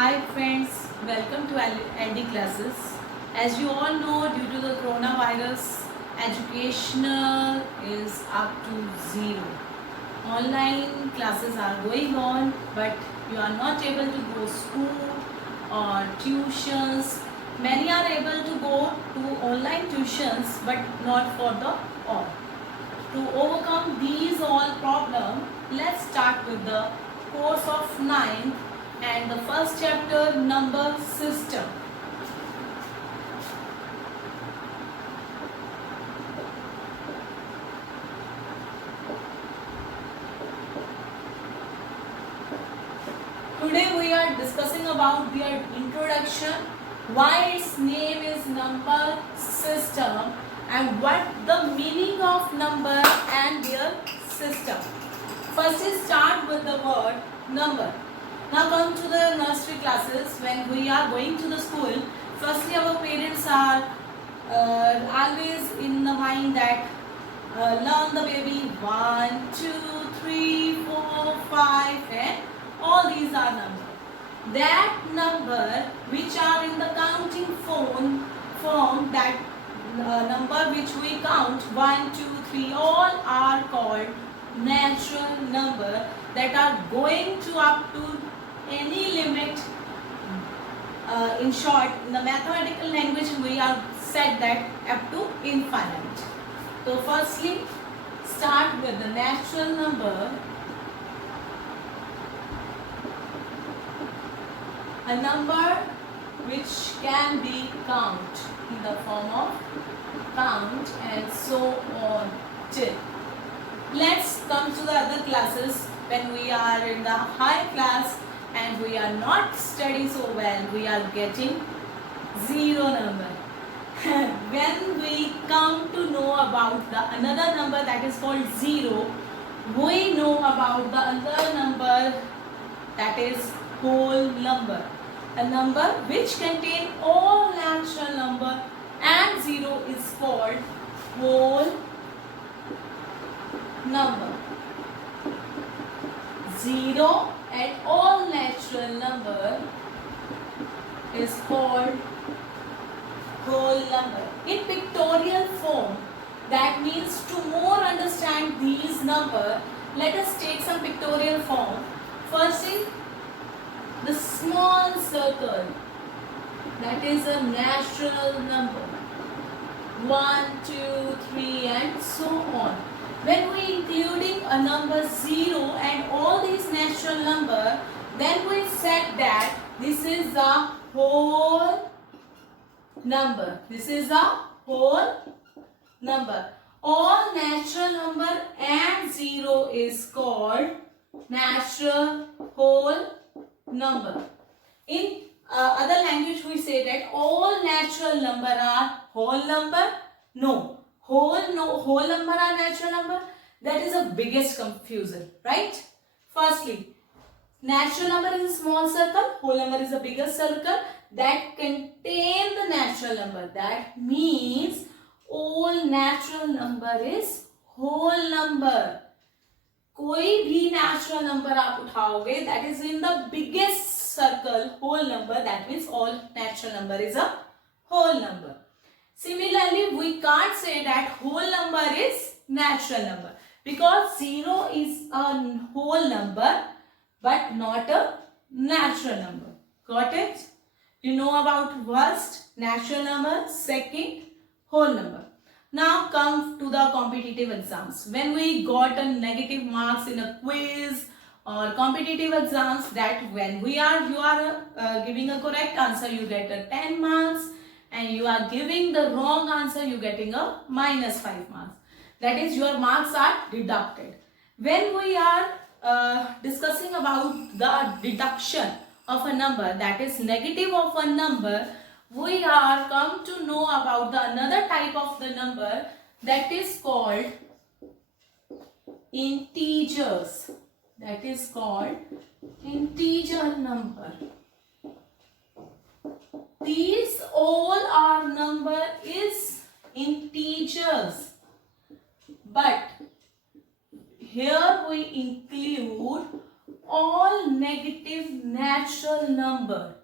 Hi friends, welcome to LD classes. As you all know, due to the coronavirus, educational is up to zero. Online classes are going on, but you are not able to go school or tuitions. Many are able to go to online tuitions, but not for the all. To overcome these all problems, let's start with the course of ninth and the first chapter, number system. Today we are discussing about their introduction, why its name is number system, and what the meaning of number and their system. First is start with the word number. Now come to the nursery classes. When we are going to the school, firstly our parents are always in the mind that learn the baby 1, 2, 3, 4, 5 and all these are numbers. That number which are in the counting form that number which we count 1, 2, 3 all are called natural number that are going to up to any limit. In short, in the mathematical language we are said that up to infinite. So firstly start with the natural number. A number which can be count in the form of count and so on till. Let's come to the other classes. When we are in the high class and we are not studying so well, we are getting zero number. When we come to know about the another number that is called zero, we know about the other number that is whole number. A number which contain all natural number and zero is called whole number. Zero and all natural number is called whole number. In pictorial form, that means to more understand these number, let us take some pictorial form. First is the small circle, that is a natural number. 1, 2, 3 and so on. When we including a number 0 and all these natural number, then we said that this is a whole number. This is a whole number. All natural number and 0 is called natural whole number. In other language we say that all natural number are whole number. No, whole number are natural number. That is the biggest confusion, right? Firstly, natural number is a small circle, whole number is a bigger circle that contain the natural number. That means all natural number is whole number. कोई भी natural number आप उठाओगे that is in the biggest circle whole number, that means all natural number is a whole number. Similarly, we can't say that whole number is natural number because 0 is a whole number but not a natural number. Got it? You know about first natural number, second whole number. Now come to the competitive exams. When we got a negative marks in a quiz or competitive exams, that when you are giving a correct answer, you get a 10 marks, and you are giving the wrong answer, you getting a minus 5 marks. That is, your marks are deducted. When we are discussing about the deduction of a number, that is negative of a number, we are come to know about the another type of the number that is called integers. That is called integer number. These all are number is integers, but here we include all negative natural number.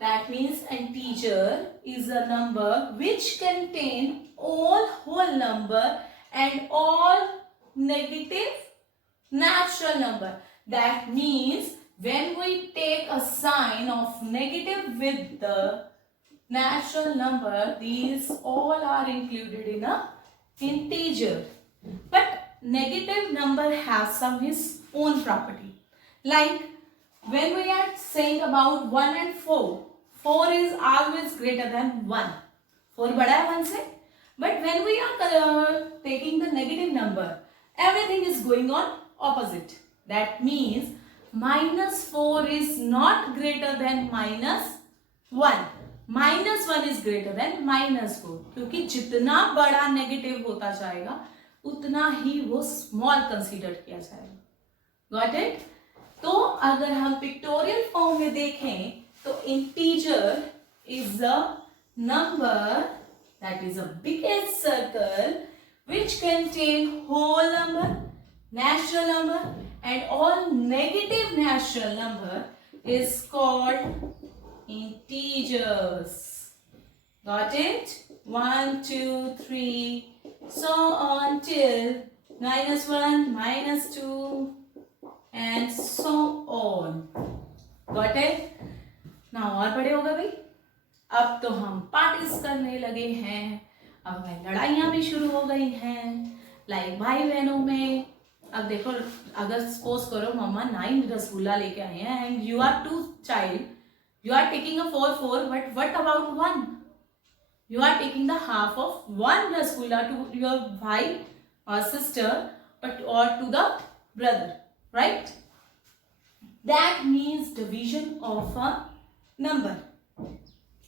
That means integer is a number which contain all whole number and all negative natural number. That means when we take a sign of negative with the natural number, these all are included in a integer. But negative number has some its own property. Like when we are saying about 1 and 4, 4 is always greater than 1. 4 बड़ा है 1 से. But when we are taking the negative number, everything is going on opposite. That means minus 4 is not greater than minus 1. Minus 1 is greater than minus 4. क्योंकि जितना बड़ा negative होता जाएगा उतना ही वो स्मॉल कंसीडर किया जाएगा. Got it? तो अगर हम पिक्टोरियल फॉर्म में देखें तो integer is a number that is a biggest circle which contain whole number, natural number and all negative natural number is called integers. Got it? 1, 2, 3, so on till -1, -2 and so on. Got it? Now और बड़े होगा भाई. अब तो हम parties करने लगे हैं. अब भाई लड़ाइयाँ भी शुरू हो गई हैं. लाइक भाई बहनों में. अब देखो अगर सपोज करो मम्मा 9 रसगुल्ला लेके आए हैं and you are 2 child, you are taking a 4, but what about 1? You are taking the half of 1 rasgulla to your bhai or sister or to the brother, right? That means division of a number.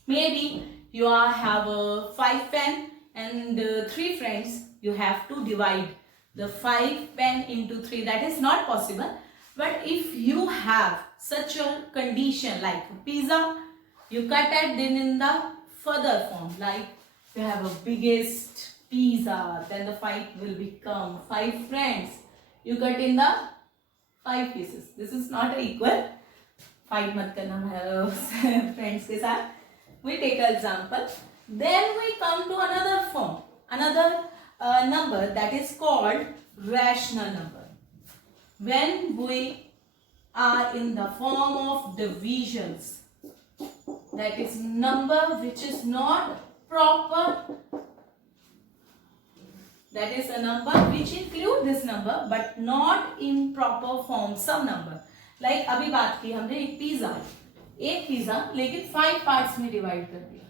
Maybe you have 5 pen and 3 friends. You have to divide the 5 pen into 3. That is not possible. But if you have such a condition like pizza, you cut it then in the further form, like you have a biggest pizza, then the 5 will become 5 friends. You cut in the 5 pieces. This is not equal. Fight mat karna friends ke sath. We take an example. Then we come to another form, another number that is called rational number. When we are in the form of divisions, that is number which is not proper, that is a number which include this number but not in proper form, some number. Like अभी बात की हमने एक pizza लेकिन 5 parts में divide कर दिया.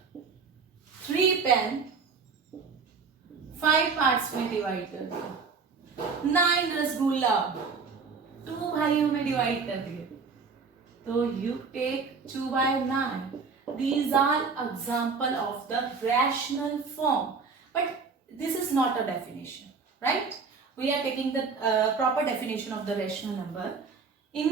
3 pen 5 parts में डिवाइड कर दिया. 9 रसगुल्ला 2 भाइयों में डिवाइड कर दिए. So you take 2 by 9. These are example of the rational form. But this is not a definition, right? We are taking the proper definition of the rational number. In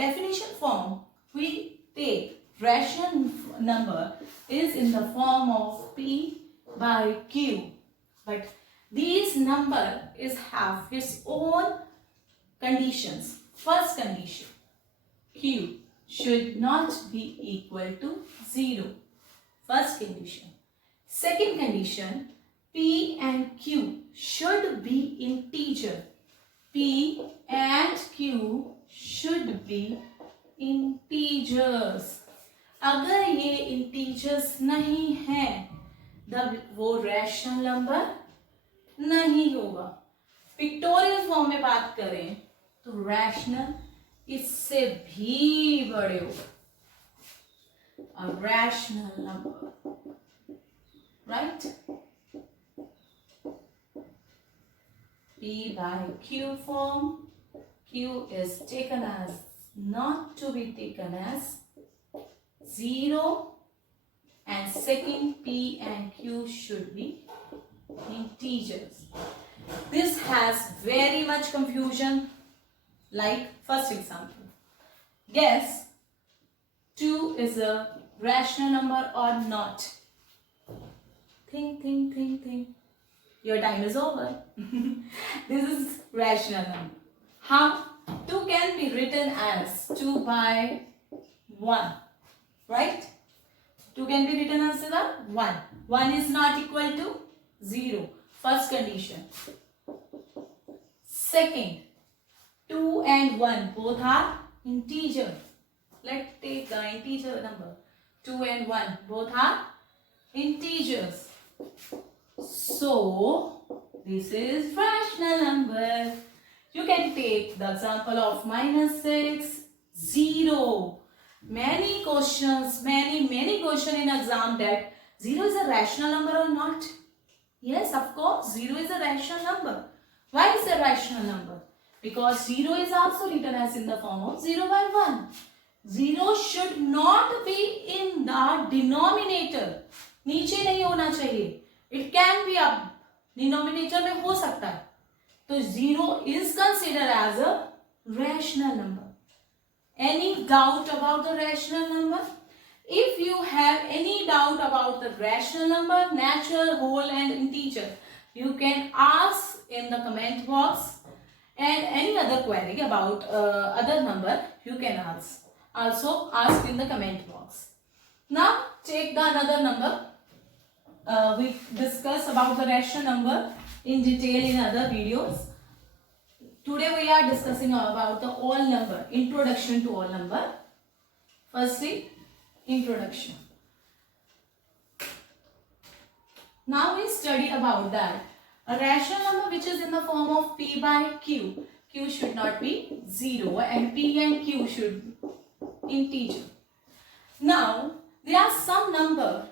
definition form, we take rational number is in the form of P by Q. But these number have its own conditions. First condition, Q should not be equal to 0. First condition. Second condition, P and Q should be integer. P and Q should be integers. अगर ये integers नहीं हैं, तब वो rational number नहीं होगा. Pictorial form में बात करें तो rational इससे भी बड़े होगा. A rational number, right? P by Q form. Q is taken as not to be taken as 0, and second P and Q should be integers. This has very much confusion. Like first example, guess 2 is a rational number or not. Think. Your time is over. This is rational number. How? 2 can be written as 2 by 1, right? 2 can be written as the 1. 1 is not equal to 0. First condition. Second, 2 and 1 both are integer. Let's take the integer number. 2 and 1 both are integers. So, this is rational number. You can take the example of -6, 0. Many questions, many questions in exam that 0 is a rational number or not. Yes, of course, 0 is a rational number. Why is it a rational number? Because 0 is also written as in the form of 0 by 1. 0 should not be in the denominator. नीचे नहीं होना चाहिए. It can be up. Denominator में हो सकता है. तो 0 is considered as a rational number. Any doubt about the rational number? If you have any doubt about the rational number, natural, whole and integer, you can ask in the comment box, and any other query about other number you can also ask in the comment box. Now take the another number. We discuss about the rational number in detail in other videos. Today we are discussing about the all number, introduction to all number. Firstly, introduction. Now we study about that. A rational number which is in the form of p by q. Q should not be 0 and p and q should be integer. Now there are some number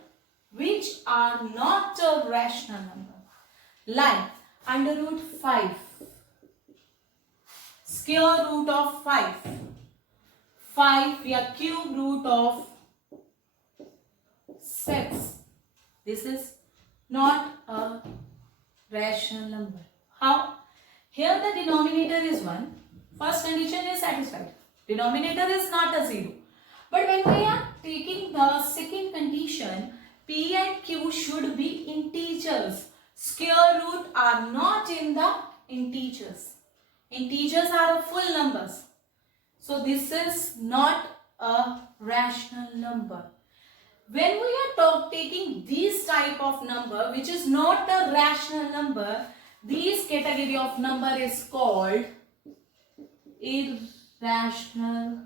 which are not a rational number, like under root 5, square root of 5, 5 या cube root of 6. This is not a rational number. How? Here the denominator is 1. First condition is satisfied. Denominator is not a 0. But when we are taking the second condition, p and q should be integers. Square root are not in the integers. Integers are full numbers. So this is not a rational number. When we are taking this type of number which is not a rational number, this category of number is called irrational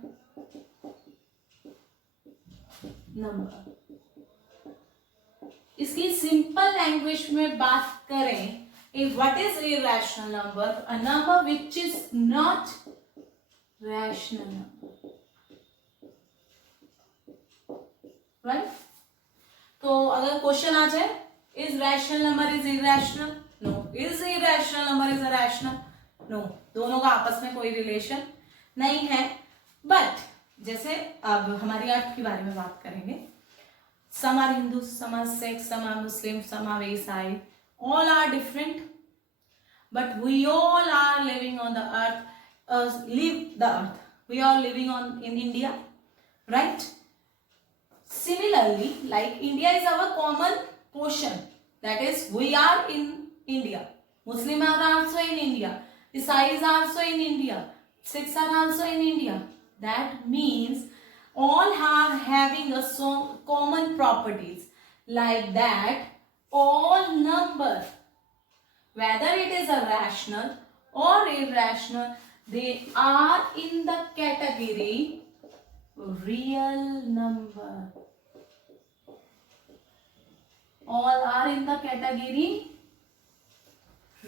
number. इसकी simple language में बात करें, what is irrational number? A number which is not rational number. Right? तो अगर question आ जाए, is rational number is irrational? No. Is irrational number is a rational? No. दोनों का आपस में कोई रिलेशन नहीं है. But जैसे अब हमारी अर्थ के बारे में बात करेंगे. Some are Hindus, some are Sikhs, some are Muslims, some are Isai. All are different, but we all are living on the earth. Live the earth. We are living in India, right? Similarly, like India is our common portion. That is, we are in India. Muslims are also in India. Isais are also in India. Sikhs are also in India. That means all are having a common properties. Like that, all number, whether it is a rational or irrational, they are in the category real number. All are in the category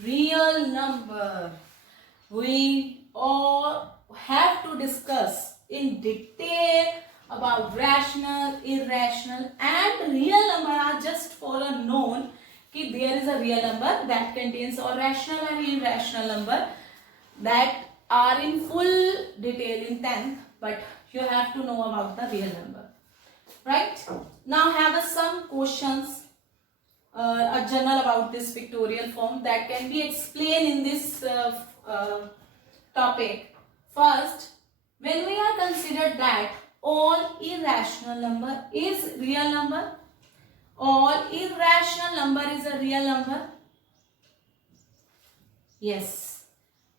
real number. We all have to discuss in detail about rational, irrational and real number are just for a known कि there is a real number that contains all rational and irrational number that are in full detail in 10th, but you have to know about the real number. Right? Now have some questions a journal about this pictorial form that can be explained in this topic. First, when we are considered that all irrational number is real number, all irrational number is a real number. Yes.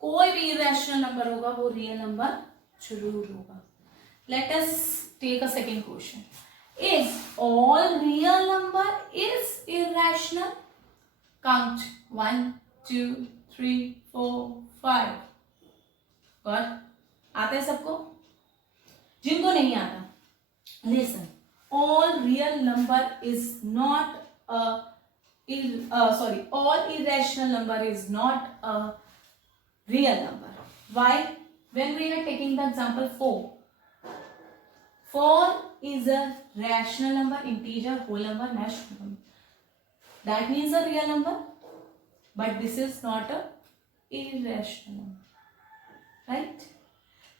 कोई भी irrational number होगा वो real number जरूर होगा. Let us take a second question. Is all real number is irrational? Count 1, 2, 3, 4, 5. Got? आता है सबको? जिनको नहीं आता, listen. All real number is not a all irrational number is not a real number. Why? When we are taking the example 4. 4 is a rational number, integer, whole number, natural number. That means a real number, but this is not a irrational number, right?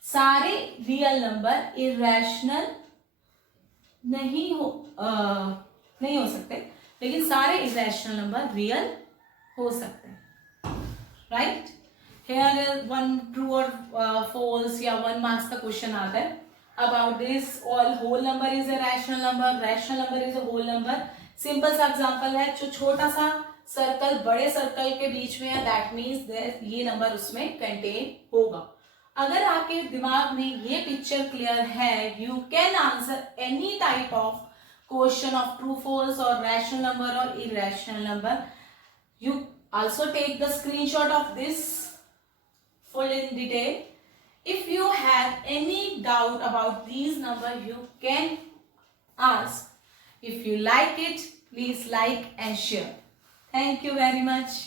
सारे real number irrational नहीं हो सकते, लेकिन सारे irrational number real हो सकते हैं, right? Here one true or false या 1 marks का question आता है. About this, all whole number is a rational number, rational number is a whole number. Simple सा एग्जांपल है, जो छोटा सा सर्कल बड़े सर्कल के बीच में है, दैट मीन्स ये नंबर उसमें कंटेन होगा. अगर आपके दिमाग में ये पिक्चर क्लियर है, you can answer any type of question of true false और रैशनल नंबर और irrational number. You also take the screenshot of this full in detail. If you have any doubt about these numbers, you can ask. If you like it, please like and share. Thank you very much.